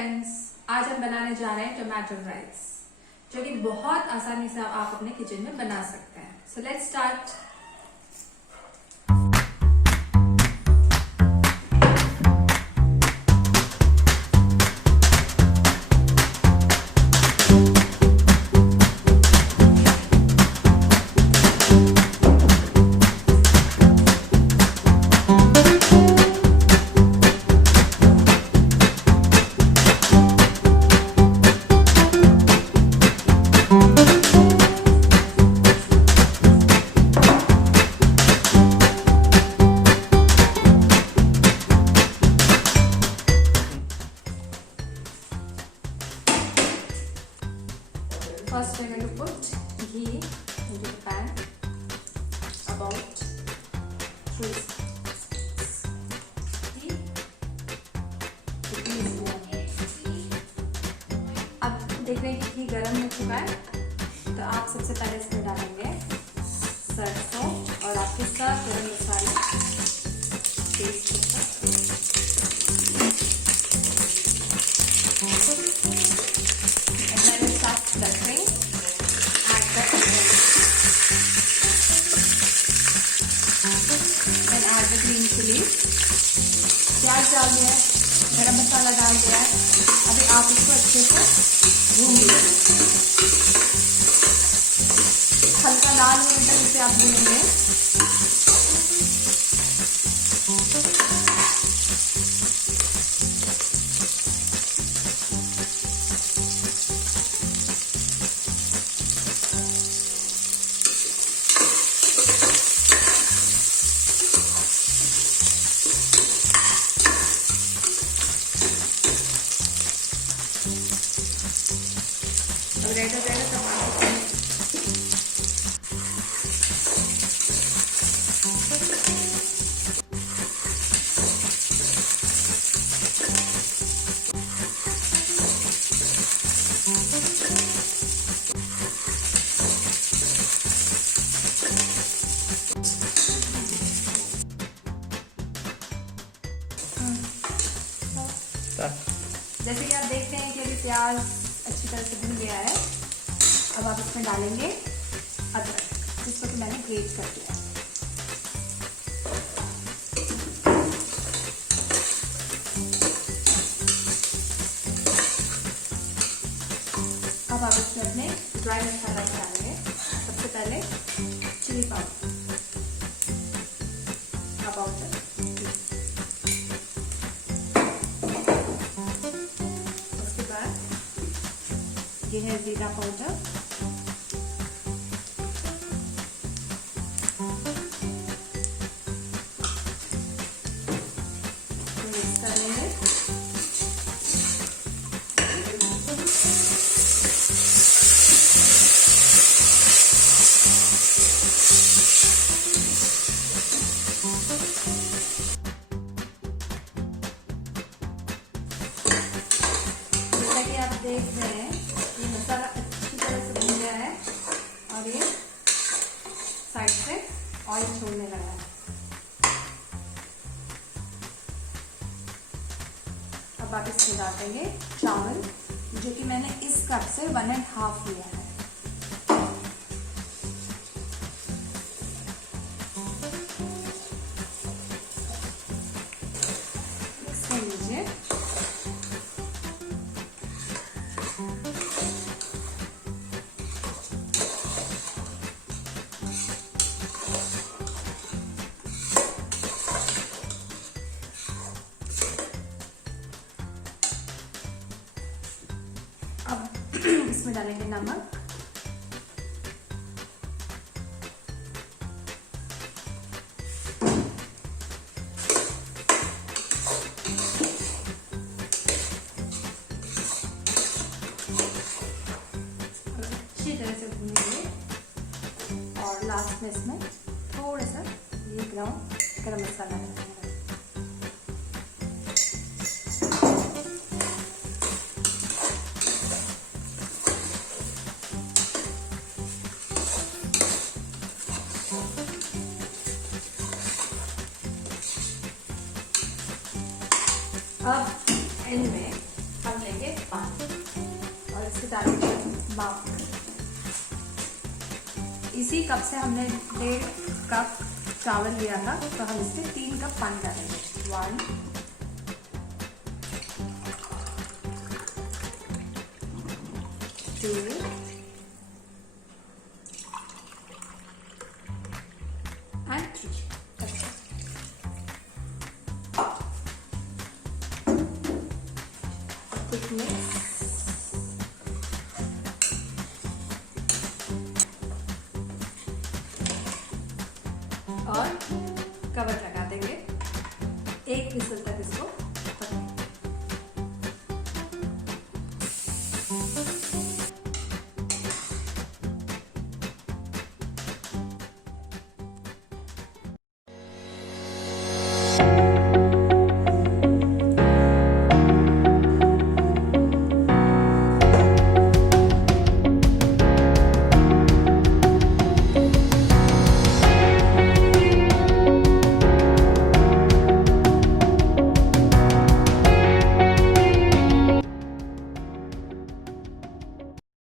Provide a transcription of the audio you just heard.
फ्रेंड्स, आज हम बनाने जा रहे हैं टोमेटो राइस, जो कि बहुत आसानी से आप अपने किचन में बना सकते हैं। So let's start. First, we're going to put ghee into the pan, about 3 spoons. अब देख रहे हैं कि घी गर्म हो चुका है, तो आप सबसे पहले इसमें डालेंगे सरसों और आपके सब गरम मसाले टेस्ट के साथ। ग्रीन चिली, प्याज डाल दिया है, गरम मसाला डाल दिया है। अभी आप इसको अच्छे से भून लीजिए, हल्का लाल होने तक इसे आप भूनेंगे। रेड हो जाएगा तब जैसे कि आप देखते हैं कि अभी प्याज अच्छी तरह से भून गया है। अब आप इसमें डालेंगे अदरक, जिसको कि मैंने ग्रेट कर दिया। अब आप इसमें अपने ड्राई मसाला डालेंगे। सबसे पहले चिली पाउडर अबाउट, ये है जीरा पाउडर, मिक्स कर लेंगे। जैसा कि आप देख रहे हैं, ये मसाला अच्छी तरह से भून गया है और ये साइड से ऑयल छोड़ने लगा है। अब आप इसमें डाल देंगे चावल, जो कि मैंने इस कप से 1.5 लिया है। मिक्स कर लीजिए। अब इसमें डालेंगे नमक, अच्छी तरह से भूनेंगे और लास्ट में इसमें थोड़ा सा ये ग्राउंड गरम मसाला डालेंगे। अब एंड में हम लेंगे पानी और इसको डालेंगे भाप। इसी कप से हमने 1.5 कप चावल लिया था, तो हम इसमें 3 कप पानी डालेंगे। 1 2 and 3। quick mix। और कवर लगा